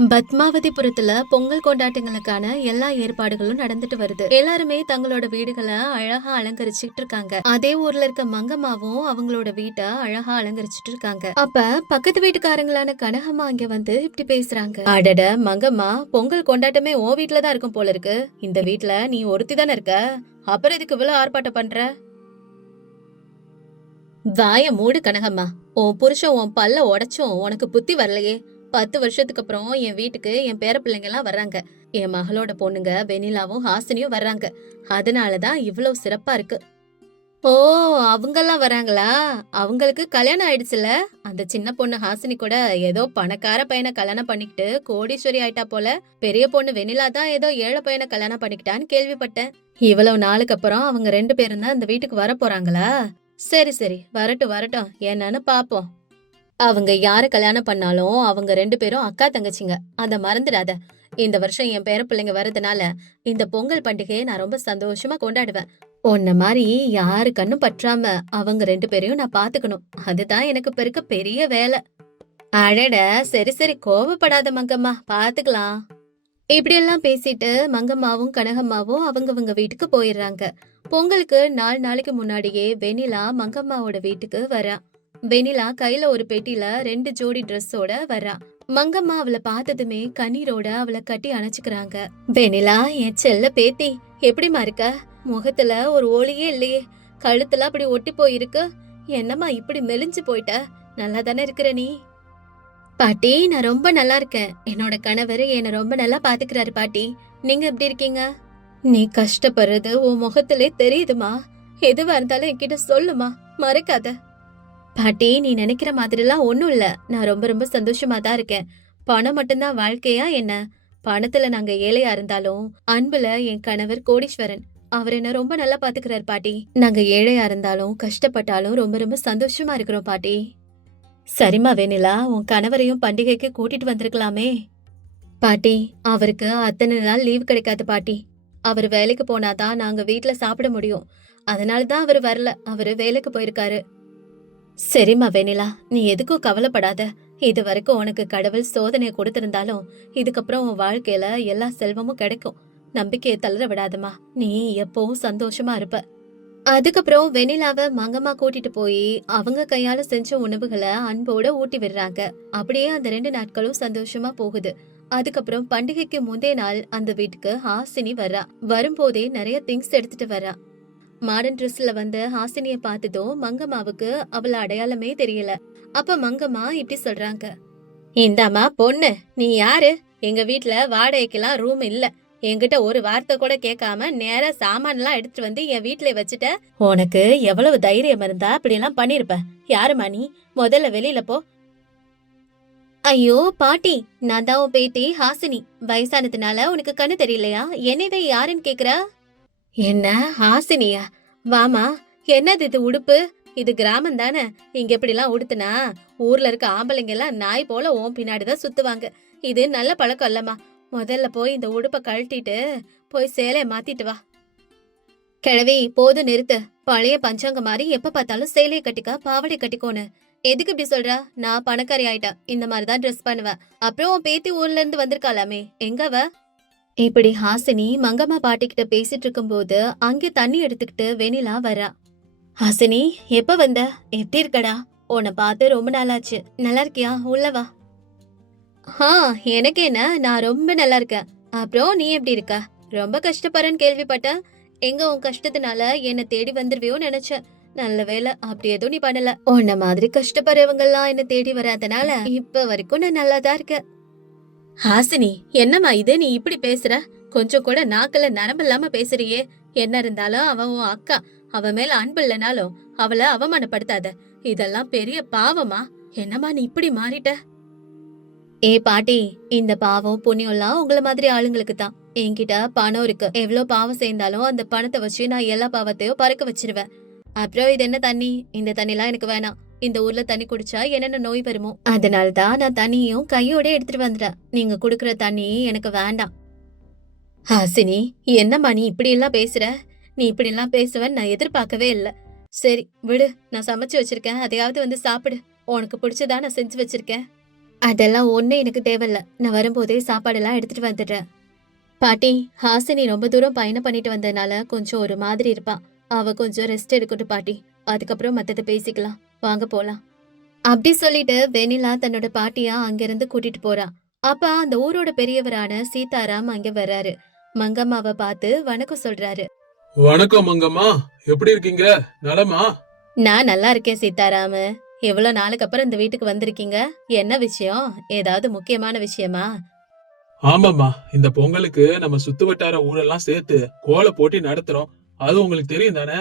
பத்மாவதிபுரத்துல பொங்கல் கொண்டாட்டங்களுக்கான எல்லா ஏற்பாடுகளும் நடந்துட்டு வருது. எல்லாருமே தங்களோட வீடுகளை அழகா அலங்கரிச்சுட்டு இருக்காங்க. அதே ஊர்ல இருக்க மங்கம்மாவும் அவங்களோட வீட்டை அழகா அலங்கரிச்சுட்டு இருக்காங்க. அப்ப பக்கத்து வீட்டுக்காரங்களான கனகம்மா இங்க வந்து இப்படி பேசுறாங்க. அடட மங்கம்மா, பொங்கல் கொண்டாட்டமே உன் வீட்டுலதான் இருக்கும் போல இருக்கு. இந்த வீட்டுல நீ ஒருத்தி தானே இருக்க, அப்புறம் இதுக்கு இவ்வளவு ஆர்ப்பாட்டம் பண்ற? வாய மூடு கனகம்மா. உன் புருஷன் உன் பல்ல உடைச்சும் உனக்கு புத்தி வரலையே. 10 வருஷத்துக்கு அப்புறம் என் வீட்டுக்கு என் பேர பிள்ளைங்க எல்லாம் வர்றாங்க. என் மகளோட பொண்ணுங்க வெண்ணிலாவும் ஹாசினியும் வர்றாங்க. அதனாலதான் இவ்வளவு சிறப்பா இருக்கு. ஓ, அவங்கெல்லாம் வராங்களா? அவங்களுக்கு கல்யாணம் ஆயிடுச்சுல. அந்த சின்ன பொண்ணு ஹாசினி கூட ஏதோ பணக்கார பையனை கல்யாணம் பண்ணிக்கிட்டு கோடீஸ்வரி ஆயிட்டா போல. பெரிய பொண்ணு வெண்ணிலா தான் ஏதோ ஏழை பையனை கல்யாணம் பண்ணிக்கிட்டான்னு கேள்விப்பட்டேன். இவ்வளவு நாளுக்கு அப்புறம் அவங்க 2 பேரும் தான் இந்த வீட்டுக்கு வர போறாங்களா? சரி சரி, வரட்டும் வரட்டும், என்னன்னு பாப்போம். அவங்க யார கல்யாணம் பண்ணாலும் அவங்க 2 பேரும் அக்கா தங்கச்சிங்க, அத மறந்துடாத. இந்த வருஷம் என் பேர பிள்ளைங்க வரதுனால இந்த பொங்கல் பண்டிகையை நான் ரொம்ப சந்தோஷமா கொண்டாடுவேன். உன்ன மாதிரி யாரு கண்ணும் பற்றாம அவங்க 2 பேரையும் நான் பாத்துக்கணும். அதுதான் எனக்கு பெருக்க பெரிய வேலை. அடட, சரி சரி, கோவப்படாத மங்கம்மா, பாத்துக்கலாம். இப்படியெல்லாம் பேசிட்டு மங்கம்மாவும் கனகம்மாவும் அவங்கவங்க வீட்டுக்கு போயிடுறாங்க. பொங்கலுக்கு 4 நாளைக்கு முன்னாடியே வெண்ணிலா மங்கம்மாவோட வீட்டுக்கு வரா. வெண்ணிலா கையில ஒரு பெட்டில 2 ஜோடி ட்ரெஸ்ஸோட வரா. மங்கம்மா அவளை பார்த்ததுமே கண்ணீரோட அவளை கட்டி அணைச்சுக்கிறாங்க. வெண்ணிலா, என் செல்ல பேத்தி, எப்படிமா இருக்க? முகத்துல ஒரு ஒளியே இல்லையே, கழுத்துல அப்படி ஒட்டி போயிருக்கு. என்னம்மா இப்படி மெலிஞ்சு போயிட்ட? நல்லா தானே இருக்கிற நீ? பாட்டி, நான் ரொம்ப நல்லா இருக்கேன். என்னோட கணவர் என்னை ரொம்ப நல்லா பாத்துக்கிறாரு பாட்டி. நீங்க எப்படி இருக்கீங்க? நீ கஷ்டப்படுறது உன் முகத்திலே தெரியுதுமா. எதுவா இருந்தாலும் என்கிட்ட சொல்லுமா, மறைக்காத. பாட்டி, நீ நினைக்கிற மாதிரிலாம் ஒண்ணும் இல்ல. நான் ரொம்ப ரொம்ப சந்தோஷமா தான் இருக்கேன். பணம் மட்டும்தான் வாழ்க்கையா என்ன? பணத்துல நாங்க ஏழையா இருந்தாலும் அன்புல என் கணவர் கோடீஸ்வரன். அவர் என்ன ரொம்ப நல்லா பாத்துக்கிறாரு பாட்டி. நாங்க ஏழையா இருந்தாலும் கஷ்டப்பட்டாலும் ரொம்ப ரொம்ப சந்தோஷமா இருக்கிறோம் பாட்டி. சரிம்மா வெண்ணிலா, உன் கணவரையும் பண்டிகைக்கு கூட்டிட்டு வந்திருக்கலாமே. பாட்டி, அவருக்கு அத்தனை நாள் லீவ் கிடைக்காது பாட்டி. அவர் வேலைக்கு போனாதான் நாங்க வீட்ல சாப்பிட முடியும். அதனாலதான் அவர் வரல, அவரு வேலைக்கு போயிருக்காரு. சரிம்மா வெண்ணிலா, நீ எதுக்கும் கவலைப்படாத. இது வரைக்கும் உனக்கு கடவுள் சோதனையை கொடுத்திருந்தாலும் இதுக்கப்புறம் உன் வாழ்க்கையில எல்லா செல்வமும் கிடைக்கும். நம்பிக்கையை தளர விடாதம்மா. நீ எப்பவும் சந்தோஷமா இருப்ப. அதுக்கப்புறம் வெண்ணிலாவை மங்கம்மா கூட்டிட்டு போய் அவங்க கையால செஞ்ச உணவுகளை அன்போட ஊட்டி விடுறாங்க. அப்படியே அந்த 2 நாட்களும் சந்தோஷமா போகுது. அதுக்கப்புறம் பண்டிகைக்கு முந்தைய நாள் அந்த வீட்டுக்கு ஹாசினி வர்றா. வரும்போதே நிறைய திங்ஸ் எடுத்துட்டு வரா. மாடர்ன் ட்ரெஸ்ல வந்த ஹாசினிய பார்த்ததும் மங்கம்மாவுக்கு அவள அடையாளமே தெரியல. அப்ப மங்கம்மா இப்படி சொல்றாங்க. இந்தாமா பொண்ணு, நீ யாரு? எங்க வீட்ல வாடகைக்கெல்லாம் ரூம் இல்ல. என்கிட்ட ஒரு வார்த்தை கூட கேட்காம நேரா சாமான்லாம் எடுத்துட்டு வந்து என் வீட்ல வச்சுட்ட. உனக்கு எவ்வளவு தைரியம் இருந்தா அப்படி எல்லாம் பண்ணிருப்ப? யாருமா நீ? முதல்ல வெளியில போ. ஐயோ பாட்டி, நான் தான் உன் பேத்தி ஹாசினி. வயசானதுனால உனக்கு கண்ணு தெரியலையா? என்னவே யாருன்னு கேக்குற? என்ன ஹாசினியா? வாமா. என்னது இது உடுப்பு? இது கிராமம் தானே. இங்க எப்படி எல்லாம் உடுத்துனா ஊர்ல இருக்க ஆம்பளைங்க எல்லாம் நாய் போல ஓம் பின்னாடிதான் சுத்துவாங்க. இது நல்ல பழக்கம் இல்லம்மா. முதல்ல போய் இந்த உடுப்ப கழட்டிட்டு போய் சேலைய மாத்திட்டு வா. கிழவி, போதும் நிறுத்து. பழைய பஞ்சாங்க மாதிரி எப்ப பார்த்தாலும் சேலைய கட்டிக்கா பாவடை கட்டிக்கோன்னு எதுக்கு இப்படி சொல்ற? நான் பணக்காரி ஆயிட்டா, இந்த மாதிரிதான் ட்ரெஸ் பண்ணுவேன். அப்புறம் உன் பேத்தி ஊர்ல இருந்து வந்திருக்காளாமே, எங்கவ? இப்படி ஹாசினி மங்கம்மா பாட்டி கிட்ட பேசிட்டு இருக்கும் போது அங்கே தண்ணி எடுத்துக்கிட்டு வெண்ணிலா வரா. ஹாசினி, எப்ப வந்த? எப்படி இருக்கடா? உன்னை பார்த்து ரொம்ப நாளாச்சு. நல்லா இருக்கியா? உள்ளவா. எனக்கு என்ன, நான் ரொம்ப நல்லா இருக்கேன். அப்புறம் நீ எப்படி இருக்க? ரொம்ப கஷ்டப்படுறேன்னு கேள்விப்பட்டேன். எங்க உன் கஷ்டத்தினால என்ன தேடி வந்துருவியோ நினைச்சேன். நல்ல வேலை, அப்படி எதுவும் நீ பண்ணல. உன்ன மாதிரி கஷ்டப்படுறவங்க எல்லாம் என்ன தேடி வராதனால இப்ப வரைக்கும் நான் நல்லாதான் இருக்கேன். ஹாசினி, என்னம்மா இது? நீ இப்படி பேசுற? கொஞ்சம் கூட நாக்கல நரம்பு இல்லாம பேசுறியே. என்ன இருந்தாலும் அவ உன் அக்கா. அவ மேல அன்பு இல்லைனாலும் அவளை அவமானப்படுத்தாத. இதெல்லாம் பெரிய பாவமா? என்னம்மா நீ இப்படி மாறிட்ட? ஏ பாட்டி, இந்த பாவம் புண்ணியம் எல்லாம் உங்களை மாதிரி ஆளுங்களுக்கு தான். என்கிட்ட பணம் இருக்கு. எவ்வளவு பாவம் சேர்ந்தாலும் அந்த பணத்தை வச்சு நான் எல்லா பாவத்தையும் பறக்க வச்சிருவேன். அப்புறம் இது என்ன தண்ணி? இந்த தண்ணி எல்லாம் எனக்கு வேணாம். இந்த ஊர்ல தண்ணி குடிச்சா என்னென்ன நோய் வருமோ, அதனாலதான் நான் தண்ணியும் கையோட எடுத்துட்டு வந்துட்டேன். நீங்க குடுக்கற தண்ணி எனக்கு வேண்டாம். ஹாசினி, என்னம்மா நீ இப்படி எல்லாம் பேசுற? நீ இப்படி எல்லாம் பேசுவேன்னு நான் எதிர்பார்க்கவே இல்ல. சரி விடு, நான் சமைச்சு வச்சிருக்கேன், அதையாவது வந்து சாப்பிடு. உனக்கு பிடிச்சதா நான் செஞ்சு வச்சிருக்கேன். அதெல்லாம் ஒண்ணு எனக்கு தேவையில்ல. நான் வரும்போதே சாப்பாடெல்லாம் எடுத்துட்டு வந்துடுறேன். பாட்டி, ஹாசினி ரொம்ப தூரம் பயணம் பண்ணிட்டு வந்ததுனால கொஞ்சம் ஒரு மாதிரி இருப்பா. அவ கொஞ்சம் ரெஸ்ட் எடுக்கட்டும் பாட்டி. அதுக்கப்புறம் மத்தத பேசிக்கலாம். வாங்க போலாம். அப்படி சொல்லிட்டு வெண்ணிலா தன்னோட பாட்டியா அங்கிருந்து கூட்டிட்டு போறா. அப்ப அந்த ஊரோட பெரியவரான சீதாராம் அங்க வர்றாரு. மங்கம்மாவை பார்த்து வணக்கம் சொல்றாரு. வணக்கம் மங்கம்மா, எப்படி இருக்கீங்க? நலமா? நான் நல்லா இருக்கேன் சீதாராம. எவ்வளவு நாளுக்கு அப்புறம் இந்த வீட்டுக்கு வந்திருக்கீங்க? என்ன விஷயம்? ஏதாவது முக்கியமான விஷயமா? ஆமாம்மா, இந்த பொங்கலுக்கு நம்ம சுத்து வட்டார ஊரெல்லாம் சேர்த்து கோல போட்டி நடத்துறோம். அது உங்களுக்கு தெரியும் தானே?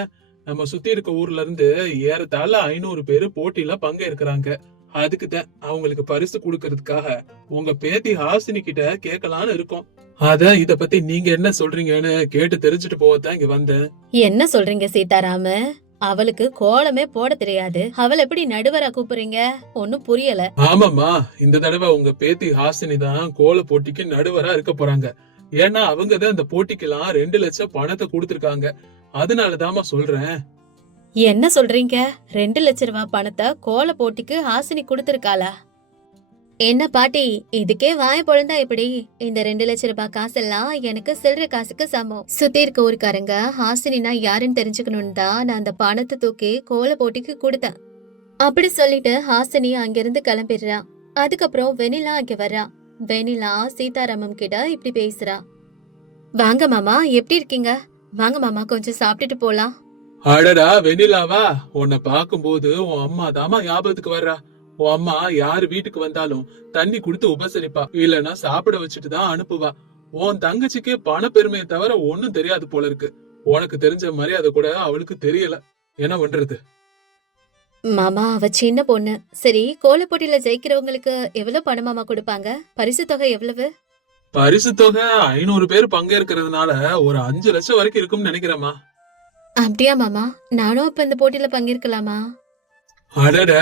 நம்ம சுத்தி இருக்க ஊர்ல இருந்து ஏறத்தாழ 500 பேரு போட்டியில பங்கேற்கிறாங்க. அதுக்கு தான் அவங்களுக்கு பரிசு கொடுக்கறதுக்காக உங்க பேத்தி ஹாசினி கிட்ட கேட்கலான்னு இருக்கோம். இத பத்தி நீங்க என்ன சொல்றீங்கன்னு கேட்டு தெரிஞ்சுட்டு போகத்தான் இங்க வந்தேன். என்ன சொல்றீங்க சீதாராம? அவளுக்கு கோலமே போட தெரியாது. அவளை எப்படி நடுவரா கூப்பிடுறீங்க? ஒன்னும் புரியல. ஆமாம்மா, இந்த தடவை உங்க பேத்தி ஹாசினி தான் கோல போட்டிக்கு நடுவரா இருக்க போறாங்க. ஏன்னா அவங்க தான் இந்த போட்டிக்கெல்லாம் 2 லட்சம் பணத்தை கொடுத்திருக்காங்க. அதனாலதாம்மா சொல்றேன். என்ன சொல்றீங்க? 2 லட்சம் ரூபாய் பணத்தை கோல போட்டிக்கு ஹாசினி கொடுத்திருக்காளா? என்ன பாட்டி, இதுக்கே வாய பொழந்தா எப்படி? இந்த 2 லட்சம் ரூபாய் காசெல்லாம் எனக்கு சில்லற காசுக்கு சமம். சுத்தி இருக்க ஊருக்காரங்க ஹாசினினா யாருன்னு தெரிஞ்சுக்கணும்னு தான் நான் அந்த பணத்தை தூக்கி கோல போட்டிக்கு கொடுத்தேன். அப்படி சொல்லிட்டு ஹாசினி அங்கிருந்து கிளம்பிடுறா. அதுக்கப்புறம் வெண்ணிலா அங்க வர்றா. வெண்ணிலா சீதாராமம் கிட்ட இப்படி பேசுறா. வாங்க மாமா, எப்படி இருக்கீங்க? வாங்க மாமா, கொஞ்சம் சாப்பிட்டுட்டு போலாம். அடடா வெண்ணிலாவா, உன்னை பார்க்கும்போது உன் அம்மா தாமா ஞாபகத்துக்கு வர்றா. உன் அம்மா யாரு வீட்டுக்கு வந்தாலும் தண்ணி கொடுத்து உபசரிப்பா, இல்லன்னா சாப்பிட வச்சுட்டு தான் அனுப்புவா. உன் தங்கச்சிக்கு பண பெருமையை தவிர ஒண்ணும் தெரியாது போல இருக்கு. உனக்கு தெரிஞ்ச மரியாதை கூட அவளுக்கு தெரியல. என்ன பண்றது? மாமா, அவ சின்ன பொண்ணு. சரி, கோல போட்டியில ஜெயிக்கிறவங்களுக்கு எவ்வளவு பணம் மாமா கொடுப்பாங்க? பரிசு தொகை எவ்வளவு? பரிசு தொகை 500 பேர் பங்கேற்கிறதுனால ஒரு 5 லட்சம் வரைக்கும் இருக்கும்னு நினைக்கிறேம்மா. அப்படியா மாமா? நானும் அப்ப இந்த போட்டியில பங்கேற்கலாமா? அடட,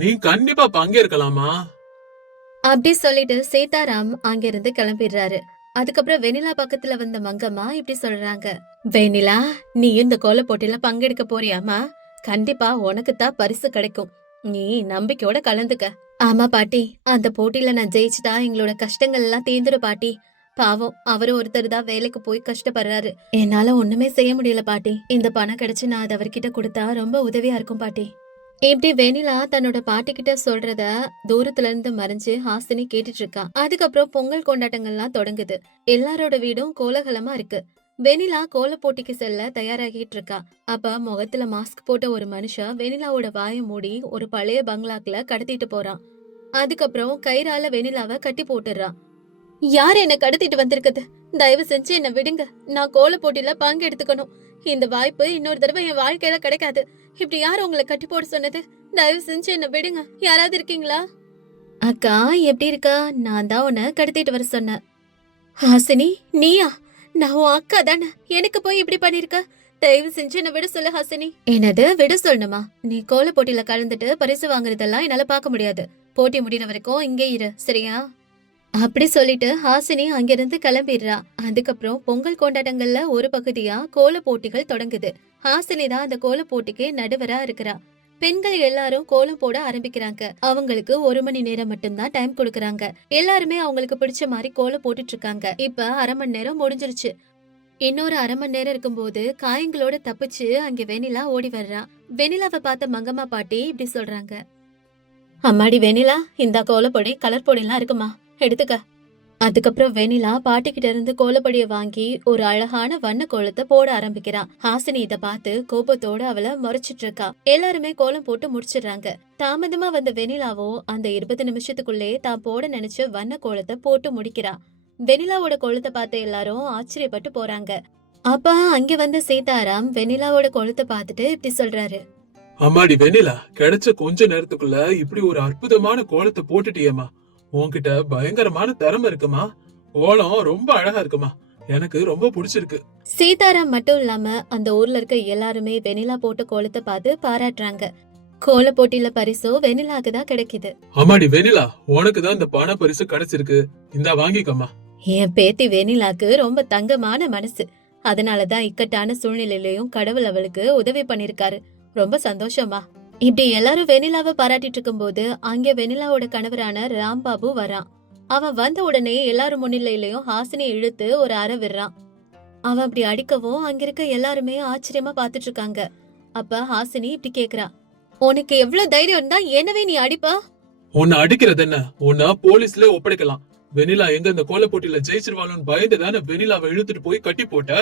நீ கண்டிப்பா பங்கேற்கலாமா. அப்படி சொல்லிட்டு சீதாராம் அங்கிருந்து கிளம்பிடுறாரு. அதுக்கப்புறம் வெண்ணிலா பக்கத்துல வந்த மங்கம்மா இப்படி சொல்றாங்க. வெண்ணிலா, நீ இந்த கோல போட்டியில பங்கெடுக்க போறியாமா? கண்டிப்பா உனக்கு தான் பரிசு கிடைக்கும். நீ நம்பிக்கையோட கலந்துக்க. ஆமா பாட்டி, அந்த போட்டியில நான் ஜெயிச்சுட்டா எங்களோட கஷ்டங்கள் எல்லாம் தீர்ந்துடும் பாட்டி. பாவம், அவரு ஒருத்தர் தான் வேலைக்கு போய் கஷ்டப்படுறாரு. என்னால ஒண்ணுமே செய்ய முடியல பாட்டி. இந்த பணம் கிடைச்சு நான் அதை அவர்கிட்ட கொடுத்தா ரொம்ப உதவியா இருக்கும் பாட்டி. இப்படி வெண்ணிலா தன்னோட பாட்டி கிட்ட சொல்றத தூரத்துல இருந்து மறைஞ்சு ஹாசினி கேட்டுட்டு இருக்கா. அதுக்கப்புறம் பொங்கல் கொண்டாட்டங்கள்லாம் தொடங்குது. எல்லாரோட வீடும் கோலாகலமா இருக்கு. வெண்ணிலா கோல போட்டிக்கு செல்ல தயாராகிட்டு இருக்கா. அப்ப முகத்துல மாஸ்க் போட்ட ஒரு மனுஷன் வெண்ணிலாவோட வாயை மூடி ஒரு பழைய பங்களாக்குல கடத்திட்டு போறான். அதுக்கப்புறம் கயிறால வெண்ணிலாவை கட்டி போட்டுறான். யார் என்ன கடத்திட்டு வந்திருக்குது? தயவு செஞ்சு என்ன விடுங்க. நான் கோல போட்டியில பங்கு எடுத்துக்கணும். இந்த வாய்ப்பு இன்னொரு தடவை என் வாழ்க்கையில கிடைக்காது. இப்படி யார் உங்களை கட்டி போட சொன்னது? தயவு செஞ்சு என்ன விடுங்க. யாராவது இருக்கீங்களா? அக்கா, எப்படி இருக்கா? நான் தான் உன்னை கடத்திட்டு வர சொன்னேன். ஹாசினி, நீயா? நான் உன் அக்கா தானே. எனக்கு போய் இப்படி பண்ணிருக்க? தயவு செஞ்சு என்ன விட சொல்லு ஹாசினி. என்னது விட சொல்லணுமா? நீ கோல போட்டியில கலந்துட்டு பரிசு வாங்குறதெல்லாம் என்னால பார்க்க முடியாது. போட்டி முடிகிற வரைக்கும் இங்கே இரு, சரியா? அப்படி சொல்லிட்டு ஹாசினி அங்கிருந்து கிளம்பிடுறா. அதுக்கப்புறம் பொங்கல் கொண்டாட்டங்கள்ல ஒரு பகுதியா கோல போட்டிகள் தொடங்குது. ஹாசினி தான் அந்த கோல போட்டிக்கு நடுவரா இருக்கிறா. பெண்கள் எல்லாரும் கோலம் போட ஆரம்பிக்கிறாங்க. அவங்களுக்கு 1 மணி நேரம் மட்டும்தான் டைம் கொடுக்கறாங்க. எல்லாருமே அவங்களுக்கு பிடிச்ச மாதிரி கோலம் போட்டுட்டு இருக்காங்க. இப்ப 1/2 மணி நேரம் முடிஞ்சிருச்சு. இன்னொரு 1/2 மணி நேரம் இருக்கும்போது காயங்களோட தப்பிச்சு அங்க வெண்ணிலா ஓடி வர்றா. வெண்ணிலாவை பார்த்த மங்கம்மா பாட்டி இப்படி சொல்றாங்க. அம்மாடி வெண்ணிலா, இந்த கோலப்பொடி கலர் பொடி எல்லாம் இருக்குமா, எடுத்துக்க. அதுக்கப்புறம் வெண்ணிலா பாட்டி கிட்ட இருந்து கோலப்பொடிய வாங்கி ஒரு அழகான வண்ண கோலத்தை போட ஆரம்பிக்கிறான். ஹாசினி இத பார்த்து கோபத்தோட அவளை முறைச்சிட்டு இருக்கா. எல்லாருமே கோலம் போட்டு முடிச்சிடுறாங்க. தாமதமா வந்த வெண்ணிலாவோ அந்த 20 நிமிஷத்துக்குள்ளே தான் போட நினைச்ச வண்ண கோலத்தை போட்டு முடிக்கிறா. வெண்ணிலாவோட கோலத்தை பார்த்து எல்லாரும் ஆச்சரியப்பட்டு போறாங்க. அப்ப அங்க வந்த சீதாராம் வெண்ணிலாவோட கோலத்தை பார்த்துட்டு இப்படி சொல்றாரு. அம்மாடி வெண்ணிலா, கிடைச்ச கொஞ்ச நேரத்துக்குள்ள இப்படி ஒரு அற்புதமான கோலத்தை போட்டுட்டியேம்மா. உன்கிட்ட பயங்கரமான திறமை இருக்குமா. கோலம் ரொம்ப அழகா இருக்குமா. எனக்கு ரொம்ப பிடிச்சிருக்கு. சீதாராம் மட்டும் இல்லாம அந்த ஊர்ல இருக்க எல்லாருமே வெண்ணிலா போட்ட கோலத்தை பார்த்து பாராட்டுறாங்க. கோல போட்டியில பரிசோ வெண்ணிலாக்கு தான் கிடைக்குது. அம்மாடி வெண்ணிலா, உனக்கு தான் இந்த பண பரிசு கிடைச்சிருக்கு. இந்தா வாங்கிக்கம்மா. என் பேத்தி வெண்ணிலாக்கு ரொம்ப தங்கமான மனசு. அதனாலதான் இக்கட்டான சூழ்நிலையிலயும் கடவுள் அவளுக்கு உதவி பண்ணிருக்காரு. ரொம்ப சந்தோஷமா. இப்படி எல்லாரும் வெனிலாவை பாராட்டிட்டு இருக்கும்போது அங்க வெனிலாவோட கணவரான ராம்பாபு வரான். அவன் வந்த உடனே எல்லாரும் முன்னிலையிலயும் ஹாசினியை இழுத்து ஒரு அறை விடுறான். அவன் அப்படி அடிக்கவும் அங்க இருக்க எல்லாருமே ஆச்சரியமா பாத்துட்டு இருக்காங்க. அப்ப ஹாசினி இப்படி கேக்குறா, உனக்கு எவ்வளவு தைரியம் இருந்தா என்னவே நீ அடிப்பா? உன்னை அடிக்கிறது என்ன? உன்னை போலீஸ்ல ஒப்படைக்கலாம். வெனிலா எங்க இந்த கோல போட்டியில ஜெயிச்சிருவாளுன்னு பயந்து தானே வெனிலாவை இழுத்துட்டு போய் கட்டி போட்ட.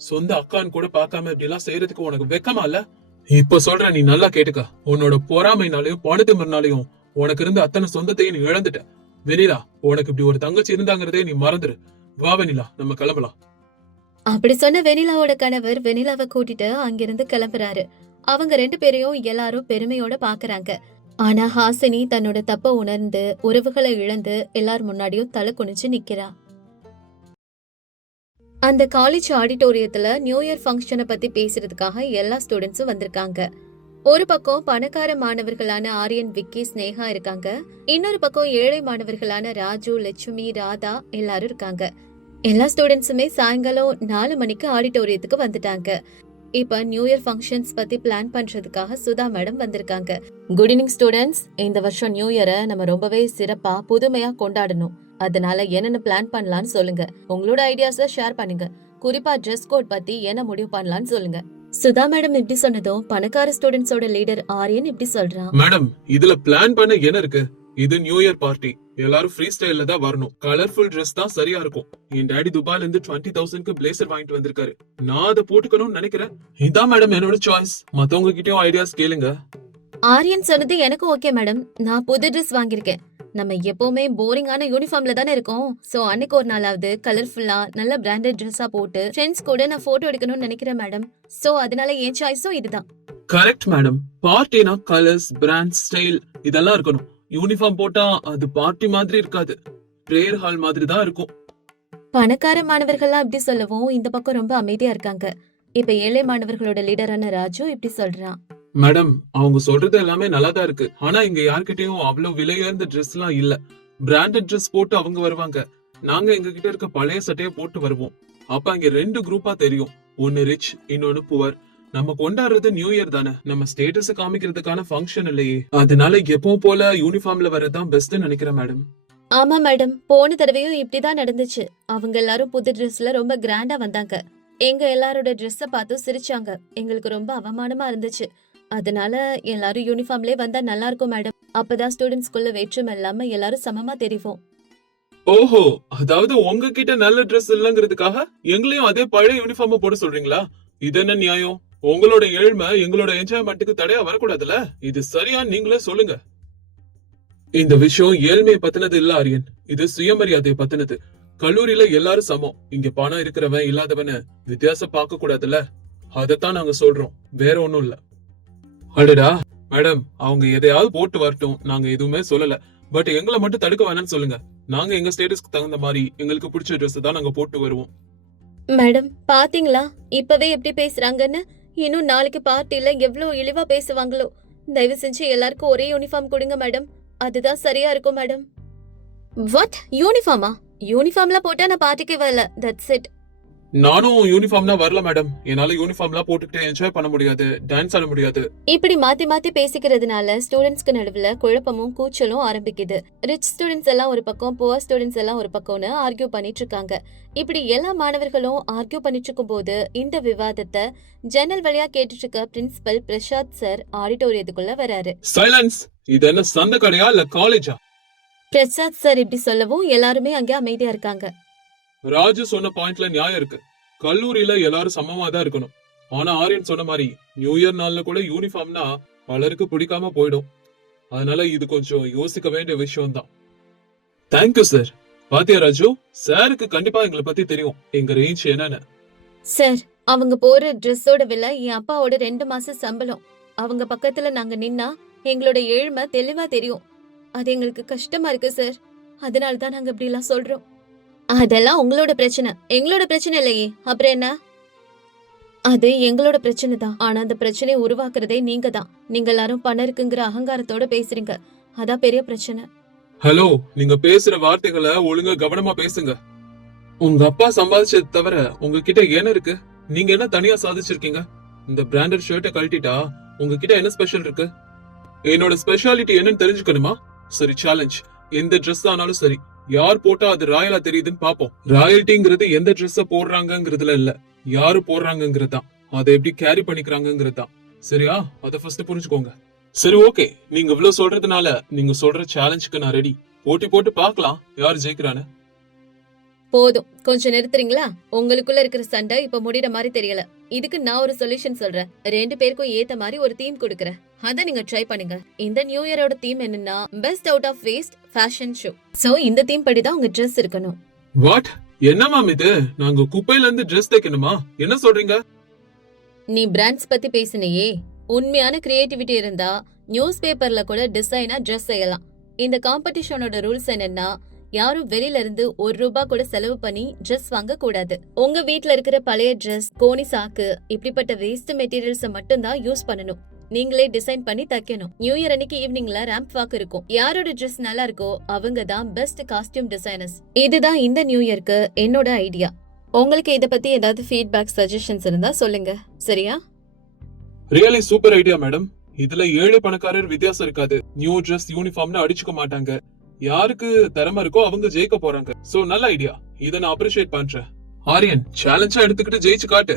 சொந்த அக்கான்னு கூட பார்க்காம இப்படி எல்லாம் செய்யறதுக்கு உனக்கு வெக்கமா இல்ல? இப்ப சொல்ற, நீ நல்லா கேட்டுக்க. உன்னோட பொறாமைனாலையும் பணத்திமர்னாலையும் உனக்கு இருந்த அத்தனை சொந்தத்தையும் நீ இழந்துட்ட. வெனிலா, உனக்கு இப்படி ஒரு தங்கச்சி இருந்தாங்கிறதே நீ மறந்துரு. வா வெனிலா, நம்ம கிளம்பலாம். அப்படி சொன்ன வெனிலாவோட கணவர் வெனிலாவை கூட்டிட்டு அங்கிருந்து கிளம்புறாரு. அவங்க 2 பேரையும் எல்லாரும் பெருமையோட பாக்குறாங்க. ஆனா ஹாசினி தன்னோட தப்ப உணர்ந்து உறவுகளை இழந்து எல்லார் முன்னாடியும் தலை குனிஞ்சு நிக்கிறா. அந்த காலேஜ் ஆடிட்டோரியத்துல நியூ இயர் ஃபங்க்ஷனை பத்தி பேசுறதுக்காக எல்லா ஸ்டூடெண்ட்ஸும் வந்திருக்காங்க. ஒரு பக்கம் பணக்கார மாணவர்களான ஆரியன், விக்கி, ஸ்னேகா இருக்காங்க. இன்னொரு பக்கம் ஏழை மாணவர்களான ராஜு, லட்சுமி, ராதா எல்லாரும் இருக்காங்க. எல்லா ஸ்டூடெண்ட்ஸுமே சாயங்காலம் 4 மணிக்கு ஆடிட்டோரியத்துக்கு வந்துட்டாங்க. இப்ப நியூ இயர் ஃபங்க்ஷன்ஸ் பத்தி பிளான் பண்றதுக்காக சுதா மேடம் வந்திருக்காங்க. Good evening students. இந்த வருஷம் நியூ இயரை நம்ம ரொம்பவே சிறப்பா புதுமையா கொண்டாடணும். அதனால என்னென்ன பிளான் பண்ணலாம்னு சொல்லுங்க. உங்களோட ஐடியாஸ ஷேர் பண்ணுங்க. குறிப்பா ட்ரெஸ் கோட் பத்தி என்ன முடிவு பண்ணலாம்னு சொல்லுங்க. சுதா மேடம் இப்படி சொன்னதும் பணக்கார ஸ்டூடெண்ட்ஸோட லீடர் ஆரியன் இப்படி சொல்றான். மேடம், இதுல பிளான் பண்ண என்ன இருக்கு? இது நியூ இயர் பார்ட்டி. எல்லாரும் ஃப்ரீ ஸ்டைல்ல தான் வரணும். கலர்ஃபுல் Dress தான் சரியா இருக்கும். என் டாடி துபாயில இருந்து 20,000க்கு பிளேசர் வாங்கிட்டு வந்திருக்காரு. நான் அதை போட்டுக்கணும்னு நினைக்கிறேன். இதான் மேடம் என்னோட சாய்ஸ். மத்தவங்க கிட்டயும் ஐடியாஸ் கேளுங்க. ஆரியன் சொன்னது எனக்கும் ஓகே மேடம். நான் புது ட்ரெஸ் வாங்கியிருக்கேன். நம்ம எப்பவுமே போரிங்கான யூனிஃபார்ம்ல தானே இருக்கோம். சோ அன்னைக்கு ஒரு நாளாவது கலர்ஃபுல்லா நல்ல பிராண்டட் ட்ரெஸ்ஸா போட்டு ஃப்ரெண்ட்ஸ் கூட நான் போட்டோ எடுக்கணும்னு நினைக்கிறேன் மேடம். சோ அதனால என் சாய்ஸும் இதுதான். Correct madam. பார்ட்டினா கலர்ஸ், பிராண்ட், ஸ்டைல் இதெல்லாம் இருக்கணும். யூனிஃபார்ம் போட்டா அது பார்ட்டி மாதிரி இருக்காது. பிரேயர் ஹால் மாதிரி தான் இருக்கும். பணக்கார மாணவர்கள்லாம் இப்படி சொல்லவும் இந்த பக்கம் ரொம்ப அமைதியா இருக்காங்க. இப்ப ஏழை மாணவர்களோட லீடரான ராஜு இப்படி சொல்றான். மேடம், அவங்க சொல்றது எல்லாமே நல்லா தான் இருக்கு. ஆனா இங்க யார்கிட்டயும் அவ்வளவு விலையுயர்ந்த Dress எல்லாம் இல்ல. பிராண்டட் Dress போட்டு அவங்க வருவாங்க. நாங்க எங்க கிட்ட இருக்க பழைய சட்டையை போட்டு வருவோம். அப்ப அங்க 2 குரூப்பா தெரியும். ஒன்னு ரிச், இன்னொன்னு புவர். நம்ம கொண்டாடுறது நியூ இயர் தானே. நம்ம ஸ்டேட்டஸ் காமிக்கிறதுக்கான ஃபங்க்ஷன் இல்லையே. அதனால எப்பவும் போல யூனிஃபார்ம்ல வரதான் பெஸ்ட் நினைக்கிறேன் மேடம். ஆமா மேடம், போன தடவையும் இப்படிதான் நடந்துச்சு. அவங்க எல்லாரும் புது ட்ரெஸ்ல ரொம்ப கிராண்டா வந்தாங்க. எங்க எல்லாரோட ட்ரெஸ்ஸ பார்த்து சிரிச்சாங்க. எங்களுக்கு ரொம்ப அவமானமா இருந்துச்சு. அதனால எல்லாரும் யூனிஃபார்ம்லயே வந்தா நல்லா இருக்கும் மேடம். அப்பதான் ஸ்டூடெண்ட்ஸ்குள்ள வேற்றுமை இல்லாம எல்லாரும் சமமா தெரிவோம். ஓஹோ, அதாவது உங்ககிட்ட நல்ல Dress இல்லங்கிறதுக்காக எங்களையும் அதே பழைய யூனிஃபார்ம் போட சொல்றீங்களா? இது என்ன நியாயம்? உங்களோட ஏழ்மை எங்களோட என்ஜாய்மெண்ட்டுக்கு தடையா வரக்கூடாதுல. இது சரியா நீங்களே சொல்லுங்க. இந்த விஷயம் ஏழ்மையை பத்தினது இல்ல ஆரியன். இது சுயமரியாதையை பத்தினது. கல்லூரியில எல்லாரும் சமம். இங்க பணம் இருக்கிறவன் இல்லாதவன வித்தியாசம் பார்க்க கூடாதுல்ல. அதத்தான் நாங்க சொல்றோம், வேற ஒண்ணும் இல்ல. அடடா மேடம், அவங்க எதையாவது போட்டு வரட்டும், நாங்க எதுவுமே சொல்லல. பட் எங்களை மட்டும் தடுக்க வேணாம்னு சொல்லுங்க. நாங்க எங்க ஸ்டேட்டஸ்க்கு தகுந்த மாதிரி எங்களுக்கு பிடிச்ச Dress தான் நாங்க போட்டு வருவோம். மேடம் பாத்தீங்களா இப்பவே எப்படி பேசுறாங்கன்னு? இன்னும் நாளைக்கு பார்ட்டில எவ்வளவு இழிவா பேசுவாங்களோ. தயவு செஞ்சு எல்லாருக்கும் ஒரே யூனிஃபார்ம் கொடுங்க மேடம். அதுதான் சரியா இருக்கும் மேடம். வாட், யூனிஃபார்மா? யூனிஃபார்ம்ல போட்டா நான் பார்ட்டிக்கு வரல. That's it. நானும் யூனிஃபார்ம்னா வரல மேடம். என்னால யூனிஃபார்ம்லாம் போட்டுக்கிட்டு என்ஜாய் பண்ண முடியாது, டான்ஸ் ஆட முடியாது. இப்படி மாத்தி மாத்தி பேசிக்கிறதுனால ஸ்டூடெண்ட்ஸ்க்கு நடுவுல குழப்பமும் கூச்சலும் ஆரம்பிக்குது. ரிச் ஸ்டூடெண்ட்ஸ் எல்லாம் ஒரு பக்கம், புவர் ஸ்டூடெண்ட்ஸ் எல்லாம் ஒரு பக்கம்னு ஆர்கியூ பண்ணிட்டு இருக்காங்க. இப்படி எல்லா மாணவர்களும் ஆர்கியூ பண்ணிட்டு இருக்கும் போது இந்த விவாதத்தை ஜன்னல் வழியா கேட்டுட்டு இருக்க பிரின்சிபல் பிரசாத் சார் ஆடிட்டோரியத்துக்குள்ள வராரு. சைலன்ஸ். இது என்ன சந்த கடையா இல்ல காலேஜா? பிரசாத் சார் இப்படி சொல்லவும் எல்லாருமே அங்க அமைதியா இருக்காங்க. ராஜு சொன்ன பாயிண்ட்ல நியாயம் இருக்கு. கல்லூரியில எல்லாரும் சமமா தான் இருக்கணும். ஆனா ஆரியன் சொன்ன மாதிரி நியூ இயர் நாள்ல கூட யூனிஃபார்ம்னா பலருக்கு பிடிக்காம போயிடும். அதனால இது கொஞ்சம் யோசிக்க வேண்டிய விஷயம் தான். Thank you sir. பாத்தியா ராஜு, சாருக்கு கண்டிப்பா எங்களை பத்தி தெரியும், எங்க ரேஞ்ச் என்னன்னு. சார், அவங்க போற ட்ரெஸ்ஸோட விலை என் அப்பாவோட 2 மாச சம்பளம். அவங்க பக்கத்துல நாங்க நின்னா எங்களோட ஏழ்மை தெளிவா தெரியும். அது எங்களுக்கு கஷ்டமா இருக்கு சார். அதனாலதான் நாங்க இப்படி எல்லாம் சொல்றோம். அதெல்லாம் உங்களோட பிரச்சனை, எங்களோட பிரச்சனை இல்லையே. அப்புறம் என்ன? அது எங்களோட பிரச்சனை தான். ஆனா அந்த பிரச்சனையை உருவாக்குறதே நீங்க தான். நீங்க எல்லாரும் பணம் இருக்குங்கிற அகங்காரத்தோட பேசுறீங்க. அதான் பெரிய பிரச்சனை. ஹலோ, நீங்க பேசுற வார்த்தைகளை ஒழுங்கா கவனமா பேசுங்க. உங்க அப்பா சம்பாதிச்சது தவிர உங்ககிட்ட என்ன இருக்கு? நீங்க என்ன தனியா சாதிச்சிருக்கீங்க? இந்த பிராண்டட் ஷர்ட்டை கழட்டிட்டா உங்ககிட்ட என்ன ஸ்பெஷல் இருக்கு? என்னோட ஸ்பெஷாலிட்டி என்னன்னு தெரிஞ்சுக்கணுமா? சரி, சேலஞ்ச். எந்த Dress ஆனாலும் சரி, யார் போட்டா அது ராயலா தெரியுதுன்னு பாப்போம். ராயல்ட்டிங்கிறது எந்த Dress போடுறாங்கங்கிறதுல இல்ல, யாரு போடுறாங்கங்கிறது தான். அதை எப்படி கேரி பண்ணிக்கிறாங்கங்கிறது தான். சரியா? அதை ஃபர்ஸ்ட் புரிஞ்சுக்கோங்க. சரி, ஓகே. நீங்க இவ்வளவு சொல்றதுனால நீங்க சொல்ற சேலஞ்சுக்கு நான் ரெடி. போட்டி போட்டு பார்க்கலாம் யார் ஜெயிக்கிறான்னு. போதும், கொஞ்சம் நிறுத்துறீங்களா? உங்களுக்குள்ள இருக்கிற சண்டை இப்ப முடியற மாதிரி தெரியல. இதுக்கு நான் ஒரு சொல்யூஷன் சொல்றேன். 2 பேருக்கும் ஏத்த மாதிரி ஒரு தீம் கொடுக்கறேன். அத நீங்க ட்ரை பண்ணுங்க. இந்த நியூ இயரோட தீம் என்னன்னா best out of waste fashion show. So இந்த தீம் படி தான் உங்க Dress இருக்கணும். வாட்? என்ன மேம் இது? நாங்க குப்பையில இருந்து Dress தைக்கணுமா? என்ன சொல்றீங்க? நீ பிராண்ட்ஸ் பத்தி பேசினையே, உண்மையான கிரியேட்டிவிட்டி இருந்தா நியூஸ் பேப்பர்ல கூட டிசைனா Dress செய்யலாம். இந்த காம்படிஷனோட ரூல்ஸ் என்னன்னா யாரும் வெளியில இருந்து ₹1 கூட செலவு பண்ணி Dress வாங்க கூடாது. உங்க வீட்ல இருக்கிற பழைய Dress, கோணி சாக்கு இப்படிப்பட்ட வேஸ்ட் மெட்டீரியல்ஸ் மட்டும் தான் யூஸ் பண்ணணும். நீங்களே டிசைன் பண்ணி தைக்கணும். நியூ இயர் அன்னைக்கு ஈவினிங்ல ரேம்ப் வாக் இருக்கும். யாரோட Dress நல்லா இருக்கோ அவங்க தான் பெஸ்ட் காஸ்டியூம் டிசைனர்ஸ். இதுதான் இந்த நியூ இயர்க்கு என்னோட ஐடியா. உங்களுக்கு இத பத்தி ஏதாவது ஃபீட்பேக், சஜஷன்ஸ் இருந்தா சொல்லுங்க. சரியா? Really super idea madam. இதுல ஏழை பணக்காரர் வித்தியாசம் இருக்காது. நியூ Dress யூனிஃபார்ம்னு அடிச்சுக்க மாட்டாங்க. யாருக்கு திறமை இருக்கோ அவங்க ஜெயிக்க போறாங்க. சோ நல்ல ஐடியா. இத நான் அப்ரிஷியேட் பண்றேன். ஆரியன், சேலஞ்சா எடுத்துக்கிட்டு ஜெயிச்சு காட்டு.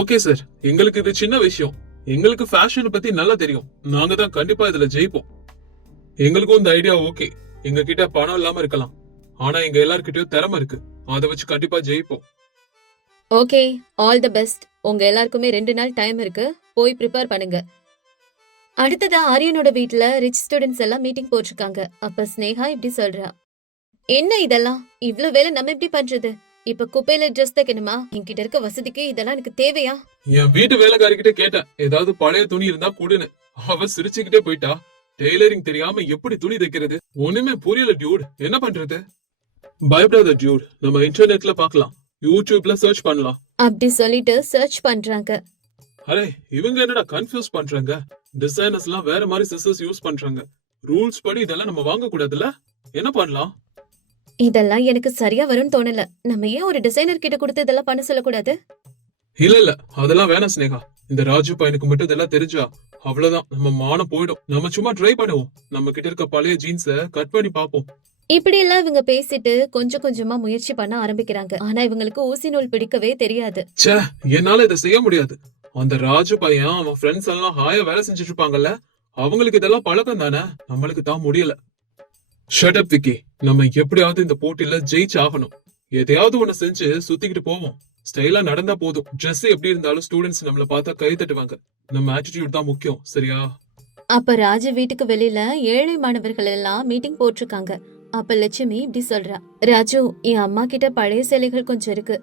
Okay sir. எங்களுக்கு இது சின்ன விஷயம். எங்களுக்கு ஃபேஷன் பத்தி நல்லா தெரியும். நாங்க தான் கண்டிப்பா இதுல ஜெயிப்போம். எங்களுக்கும் இந்த ஐடியா ஓகே. எங்க கிட்ட பணம் இல்லாம இருக்கலாம், ஆனா எங்க எல்லார்கிட்டயும் திறமை இருக்கு. அதை வச்சு கண்டிப்பா ஜெயிப்போம். Okay, all the best. உங்க எல்லாருக்குமே 2 நாள் டைம் இருக்கு. போய் ப்ரிப்பேர் பண்ணுங்க. அடுத்ததா ஆரியனோட வீட்ல ரிச் ஸ்டூடெண்ட்ஸ் எல்லாம் மீட்டிங் போட்டிருக்காங்க. அப்ப ஸ்னேகா இப்படி சொல்றா, என்ன இதெல்லாம்? இவ்ளோ வேலை நம்ம எப்படி பண்றது? இப்ப குப்பையில Dress தைக்கணுமா? என்கிட்ட இருக்க வசதிக்கு இதெல்லாம் எனக்கு தேவையா? என் வீட்டு வேலைக்காரிக்கிட்ட கேட்டேன், ஏதாவது பழைய துணி இருந்தா கொடுன்னு. அவ சிரிச்சுக்கிட்டே போயிட்டா. டெய்லரிங் தெரியாம எப்படி துணி தைக்கிறது? ஒண்ணுமே புரியல டியூட். என்ன பண்றது? பயப்படாத டியூட், நம்ம இன்டர்நெட்ல பார்க்கலாம். யூடியூப்ல சர்ச் பண்ணலாம். அப்படி சொல்லிட்டு சர்ச் பண்றாங்க. அரே, இவங்க என்னடா கன்ஃபியூஸ் பண்றாங்க? டிசைனர்ஸ் எல்லாம் வேற மாதிரி சிசர்ஸ் யூஸ் பண்றாங்க. ரூல்ஸ் படி இதெல்லாம் நம்ம வாங்க கூடாதுல்ல? என்ன பண்ணலாம்? இதெல்லாம் எனக்கு சரியா வரும்னு தோணல. நம்ம ஏன் ஒரு டிசைனர் கிட்ட கொடுத்து இதெல்லாம் பண்ண சொல்லக்கூடாது? இல்ல, அதெல்லாம் வேணாம் ஸ்னேகா. இந்த ராஜு பையனுக்கு மட்டும் இதெல்லாம் தெரிஞ்சா அவ்வளவுதான், நம்ம மானம் போயிடும். நம்ம சும்மா ட்ரை பண்ணுவோம். நம்ம கிட்ட இருக்க பழைய ஜீன்ஸ கட் பண்ணி பாப்போம். இப்படி எல்லாம் இவங்க பேசிட்டு கொஞ்சம் கொஞ்சமா முயற்சி பண்ண ஆரம்பிக்கிறாங்க. ஆனா இவங்களுக்கு ஊசி நூல் பிடிக்கவே தெரியாது. ச்சே, என்னால இதை செய்ய முடியாது. அந்த ராஜு பையன் அவன் ஃப்ரெண்ட்ஸ் எல்லாம் ஹாயா வேலை செஞ்சுட்டு இருப்பாங்கல்ல, அவங்களுக்கு இதெல்லாம் பழக்கம் தானே. நம்மளுக்கு தான் முடியல. Shut up Vicky. நம்ம எப்படியாவது இந்த போட்டியில ஜெயிச்சு ஆகணும். எதையாவது ஒண்ணு செஞ்சு சுத்திக்கிட்டு போவோம். ஸ்டைலா நடந்தா போதும். Dress எப்படி இருந்தாலும் ஸ்டூடெண்ட்ஸ் நம்மள பார்த்தா கை தட்டுவாங்க. நம்ம ஆட்டிடியூட் தான் முக்கியம். சரியா? அப்ப ராஜு வீட்டுக்கு வெளியில ஏழை மாணவர்கள் எல்லாம் மீட்டிங் போட்டிருக்காங்க. அப்ப லட்சுமி இப்படி சொல்றா, ராஜு, என் அம்மா கிட்ட பழைய சேலைகள் கொஞ்சம் இருக்கு.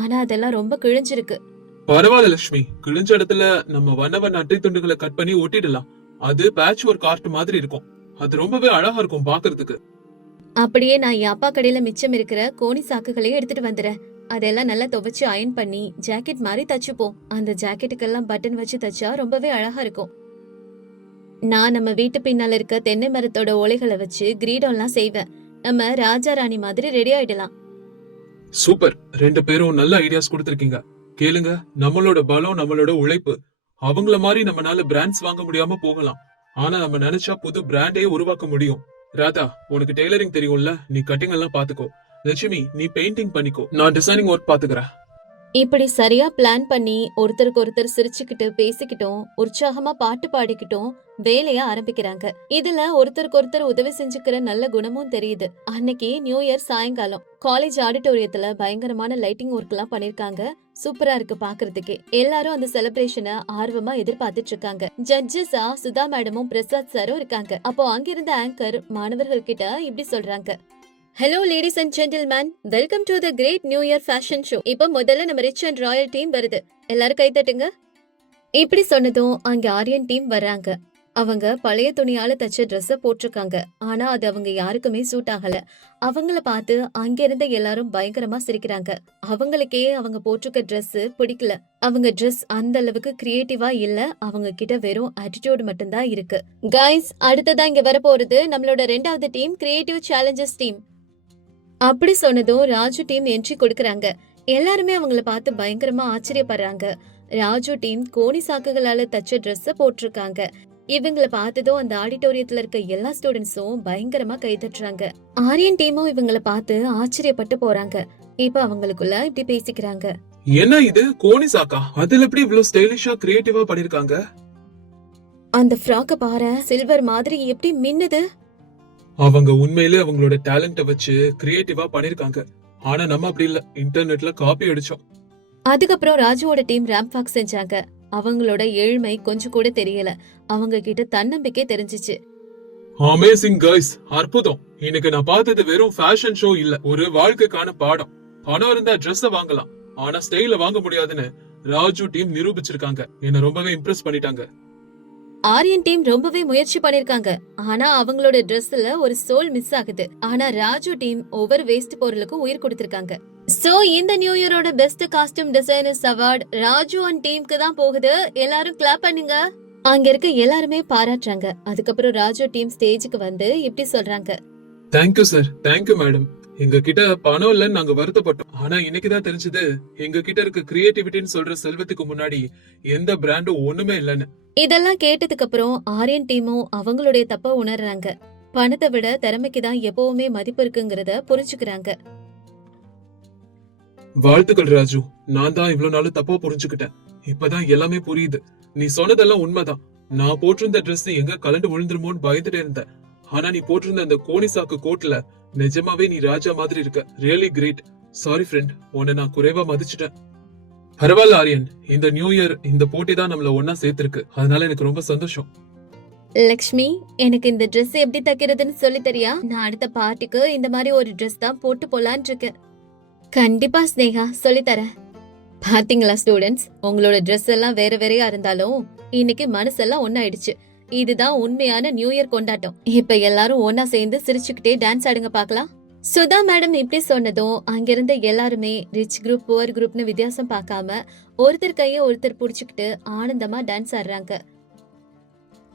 ஆனா அதெல்லாம் ரொம்ப கிழிஞ்சிருக்கு. பரவாயில்ல லட்சுமி. கிழிஞ்ச இடத்துல நம்ம வண்ண வண்ண அட்டை துண்டுகளை கட் பண்ணி ஒட்டிடலாம். அது பேட்ச் ஒர்க் ஆர்ட் மாதிரி இருக்கும். அது ரொம்பவே அழகா இருக்கும் பாக்குறதுக்கு. அப்படியே நான் என் அப்பா கடையில மிச்சம் இருக்கிற கோணி சாக்குகளையும் எடுத்துட்டு வந்துடுறேன். அதெல்லாம் நல்லா துவைச்சு அயன் பண்ணி ஜாக்கெட் மாதிரி தச்சுப்போம். அந்த ஜாக்கெட்டுக்கெல்லாம் பட்டன் வச்சு தச்சா ரொம்பவே அழகா இருக்கும். நான் நம்ம வீட்டு பின்னால இருக்க தென்னை மரத்தோட ஓலைகளை வச்சு கிரீடம்லாம் செய்வேன். நம்ம ராஜா ராணி மாதிரி ரெடி ஆயிடலாம். சூப்பர். 2 பேரும் நல்ல ஐடியாஸ் கொடுத்திருக்கீங்க. கேளுங்க, நம்மளோட பலம் நம்மளோட உழைப்பு. அவங்கள மாதிரி நம்மனால பிராண்ட்ஸ் வாங்க முடியாம போகலாம், ஆனா நம்ம நினைச்சா புது பிராண்டே உருவாக்க முடியும். ராதா, உனக்கு டெய்லரிங் தெரியும்ல, நீ கட்டிங் எல்லாம் பாத்துக்கோ. லட்சுமி, நீ பெயிண்டிங் பண்ணிக்கோ. நான் டிசைனிங் ஒர்க் பாத்துக்கிறேன். இப்படி சரியா பிளான் பண்ணி ஒருத்தருக்கு ஒருத்தர் சிரிச்சுக்கிட்டு பேசிக்கிட்டோம், உற்சாகமா பாட்டு பாடிக்கிட்டோம் வேலைய ஆரம்பிக்கிறாங்க. இதுல ஒருத்தருக்கு ஒருத்தர் உதவி செஞ்சுக்கிற நல்ல குணமும் தெரியுது. அன்னைக்கு நியூ இயர் சாயங்காலம் காலேஜ் ஆடிட்டோரியத்துல பயங்கரமான லைட்டிங் ஒர்க் எல்லாம் பண்ணிருக்காங்க. சூப்பரா இருக்கு பாக்குறதுக்கே. எல்லாரும் அந்த செலிப்ரேஷனை ஆர்வமா எதிர்பார்த்துட்டு இருக்காங்க. ஜட்ஜஸா சுதா மேடமும் பிரசாத் சாரும் இருக்காங்க. அப்போ அங்கிருந்த ஆங்கர் மாணவர்கள் கிட்ட இப்படி சொல்றாங்க, hello ladies and gentleman, welcome to the great new year fashion show. இப்போ முதல்ல நம்ம ரிச் அண்ட் ராயல் டீம் வருது. எல்லாரும் கை தட்டுங்க. இப்படி சொன்னதும் அங்க ஆரியன் டீம் வர்றாங்க. அவங்க பழைய துணியால தச்ச ட்ரெஸ்ஸ போட்டிருக்காங்க. ஆனா அது அவங்க யாருக்குமே சூட் ஆகல. அவங்கள பார்த்து அங்க இருந்த எல்லாரும் பயங்கரமா சிரிக்கிறாங்க. அவங்களுக்கே அவங்க போட்டிருக்க Dress பிடிக்கல. அவங்க Dress அந்த அளவுக்கு கிரியேட்டிவா இல்ல. அவங்க கிட்ட வெறும் ஆட்டிடியூட் மட்டும்தான் இருக்கு. கைஸ், அடுத்ததா இங்க வர போறது நம்மளோட 2வது டீம், கிரியேட்டிவ் சேலஞ்சர்ஸ் டீம். அப்படி சொன்னதும் ராஜு டீம் என்ட்ரி கொடுக்கறாங்க. எல்லாருமே அவங்கள பார்த்து பயங்கரமா ஆச்சரியப்படுறாங்க. ராஜு டீம் கோணி சாக்குகளால தச்ச ட்ரெஸ்ஸ போட்டிருக்காங்க. இவங்கள பார்த்ததும் அந்த ஆடிட்டோரியத்துல இருக்க எல்லா ஸ்டூடெண்ட்ஸும் பயங்கரமா கைதட்டுறாங்க. ஆரியன் டீமும் இவங்கள பார்த்து ஆச்சரியப்பட்டு போறாங்க. இப்ப அவங்களுக்குள்ள இப்படி பேசிக்கிறாங்க. என்ன இது கோனிசாக்கா? அதுல எப்படி இவ்வளவு ஸ்டைலிஷா கிரியேட்டிவா பண்ணிருக்காங்க? அந்த ஃப்ராக்க பாரு, சில்வர் மாதிரி எப்படி மின்னுது. அவங்க உண்மையிலே அவங்களோட டேலண்ட வச்சு கிரியேட்டிவா பண்ணிருக்காங்க. ஆனா நம்ம அப்படி இல்ல, இன்டர்நெட்ல காப்பி அடிச்சோம். அதுக்கப்புறம் ராஜுவோட டீம் ரேம்ப் வாக் செஞ்சாங்க. அவங்களோட ஏழ்மை கொஞ்சம் கூட தெரியல. அவங்க கிட்ட தன்னம்பிக்கை தெரிஞ்சிச்சு. அமேசிங் கைஸ், அற்புதம். இன்னைக்கு நான் பார்த்தது வெறும் ஃபேஷன் ஷோ இல்ல, ஒரு வாழ்க்கைக்கான பாடம். பணம் இருந்தா Dress வாங்கலாம், ஆனா ஸ்டைல வாங்க முடியாதுன்னு ராஜு டீம் நிரூபிச்சிருக்காங்க. என்ன ரொம்பவே இம்ப்ரெஸ் பண்ணிட்டாங்க. ஆரியன் டீம் ரொம்பவே முயற்சி பண்ணிருக்காங்க. ஆனா அவங்களோட Dressல ஒரு சோல் மிஸ் ஆகுது. ஆனா ராஜு டீம் ஒவ்வொரு வேஸ்ட் பொருளுக்கும் உயிர் கொடுத்திருக்காங்க. சோ இந்த நியூ இயரோட best costume designers award Raju and டீமுக்கு தான் போகுது. எல்லாரும் கிளாப் பண்ணுங்க. அங்க இருக்க எல்லாருமே பாராட்டுறாங்க. அதுக்கப்புறம் ராஜு டீம் ஸ்டேஜுக்கு வந்து இப்படி சொல்றாங்க. Thank you sir, thank you madam. எங்க கிட்ட பணம் இல்லன்னு நாங்க வருத்தப்பட்டோம். ஆனா இன்னைக்குதான் தெரிஞ்சது, எங்க கிட்ட இருக்க கிரியேட்டிவிட்டின்னு சொல்ற செல்வத்துக்கு முன்னாடி எந்த பிராண்டும் ஒண்ணுமே இல்லன்னு. இதெல்லாம் கேட்டதுக்கு அப்புறம் ஆரியன் டீமும் அவங்களுடைய தப்ப உணர்றாங்க. பணத்தை விட திறமைக்கு தான் எப்பவுமே மதிப்பு இருக்குங்கறத புரிஞ்சுக்கிறாங்க. வாழ்த்துக்கள் ராஜு. நான் தான் இவ்வளவு நாளும் தப்பா புரிஞ்சுக்கிட்டேன். இப்பதான் எல்லாமே புரியுது. நீ சொன்னதெல்லாம் உண்மைதான். நான் போட்டிருந்த Dress எங்க கலண்டு விழுந்துருமோன்னு பயந்துட்டே இருந்தேன். ஆனா நீ போட்டிருந்த அந்த கோனிசாக்கு கோட்ல நிஜமாவே நீ ராஜா மாதிரி இருக்க. Really great. சாரி ஃப்ரெண்ட், உன்னை நான் குறைவா மதிச்சிட்டேன். பரவாயில்ல ஆரியன், இந்த நியூ இயர் இந்த போட்டி தான் நம்மள ஒன்னா சேர்த்திருக்கு. அதனால எனக்கு ரொம்ப சந்தோஷம். லக்ஷ்மி, எனக்கு இந்த Dress எப்படி தைக்கிறதுன்னு சொல்லி தரியா? நான் அடுத்த பார்ட்டிக்கு இந்த மாதிரி ஒரு Dress தான் போட்டு போலான்னு இருக்கேன். கண்டிப்பா ஸ்னேகா, சொல்லி தரேன். பாத்தீங்களா ஸ்டூடெண்ட்ஸ், உங்களோட Dress எல்லாம் வேற வேறையா இருந்தாலும் இன்னைக்கு மனசெல்லாம் ஒன்னாயிடுச்சு. இதுதான் உண்மையான நியூ இயர் கொண்டாட்டம். இப்ப எல்லாரும் ஒன்னா சேர்ந்து சிரிச்சுக்கிட்டே டான்ஸ் ஆடுங்க பாக்கலாம். சுதா மேடம் இப்படி சொன்னதும் அங்கிருந்த எல்லாருமே ரிச் குரூப் புவர் குரூப்னு வித்தியாசம் பார்க்காம ஒருத்தர் கைய ஒருத்தர் புடிச்சுக்கிட்டு ஆனந்தமா டான்ஸ் ஆடுறாங்க.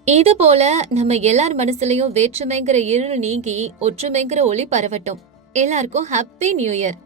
இது போல நம்ம எல்லார் மனசுலயும் வேற்றுமைங்கிற இருள் நீங்கி ஒற்றுமைங்கிற ஒளி பரவட்டும். எல்லாருக்கும் ஹாப்பி நியூ இயர்.